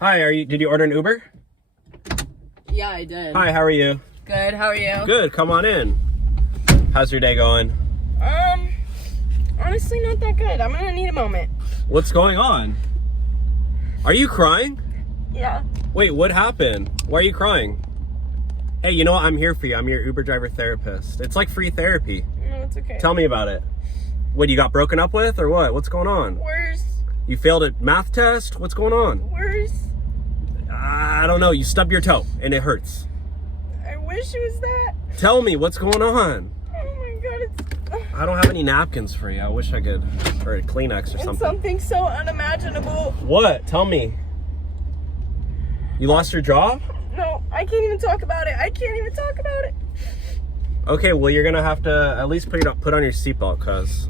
Hi, did you order an Uber? Yeah, I did. Hi, how are you? Good, how are you? Good, come on in. How's your day going? Honestly not that good. I'm gonna need a moment. What's going on? Are you crying? Yeah. Wait, what happened? Why are you crying? Hey, you know what? I'm here for you. I'm your Uber driver therapist. It's like free therapy. No, it's okay. Tell me about it. What, you got broken up with or what? What's going on? Worse. You failed a math test? What's going on? Worse. I don't know. You stubbed your toe and it hurts. I wish it was that. Tell me, what's going on? Oh my god, it's... I don't have any napkins for you. I wish I could, or a Kleenex or It's something. something so unimaginable. What? Tell me. You lost your job? No, I can't even talk about it. I can't even talk about it. Okay, well, you're gonna have to at least put on your seatbelt, cuz.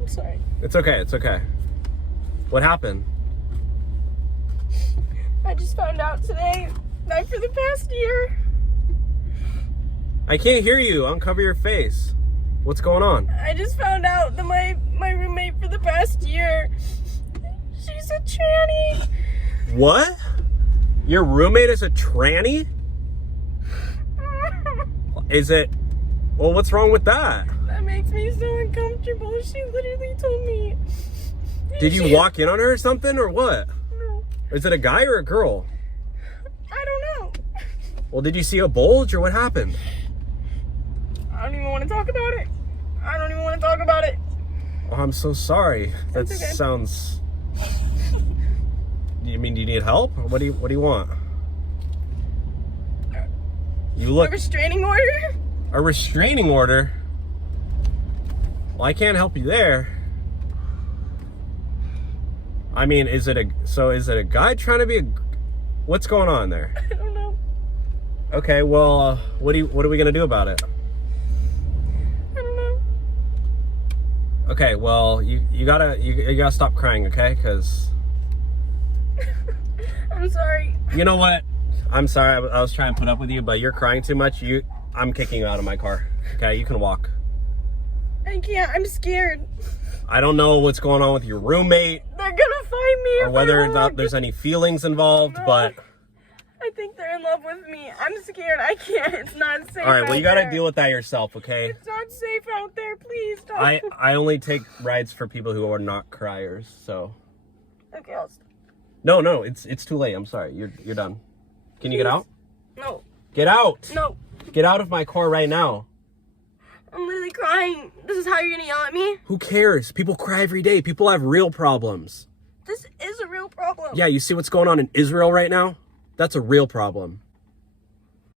I'm sorry. It's okay, it's okay. What happened? I just found out today that for the past year, I can't hear you. Uncover your face. What's going on? I just found out that my roommate for the past year, she's a tranny. What? Your roommate is a tranny? Is it? Well, what's wrong with that? That makes me so uncomfortable. She literally told me. Did you walk in on her or something, or what? No. Is it a guy or a girl? I don't know. Well, did you see a bulge or what happened? I don't even want to talk about it. I don't even want to talk about it. Oh, I'm so sorry. That It's okay. sounds... You mean, do you need help? What do you want? You A look... restraining order? A restraining order? Well, I can't help you there. I mean, is it a guy trying to be a... What's going on there? I don't know. Okay, well, what are we gonna do about it? I don't know. Okay, well, you gotta stop crying, okay? Because... I'm sorry. You know what? I'm sorry, I was trying to put up with you, but you're crying too much. I'm kicking you out of my car. Okay, you can walk. I can't. I'm scared. I don't know what's going on with your roommate They're gonna find me. or whether or not there's any feelings involved, No. but... I think they're in love with me. I'm scared. I can't. It's not safe. All right, well, out you gotta there. deal with that yourself, okay? It's not safe out there. Please stop. I only take rides for people who are not criers, so... Okay, I'll stop. No, it's too late. I'm sorry. You're done. Can you get out? No. Get out! No. Get out of my car right now. I'm literally crying. This is how you're gonna yell at me? Who cares? People cry every day. People have real problems. This is a real problem. Yeah, you see what's going on in Israel right now? That's a real problem.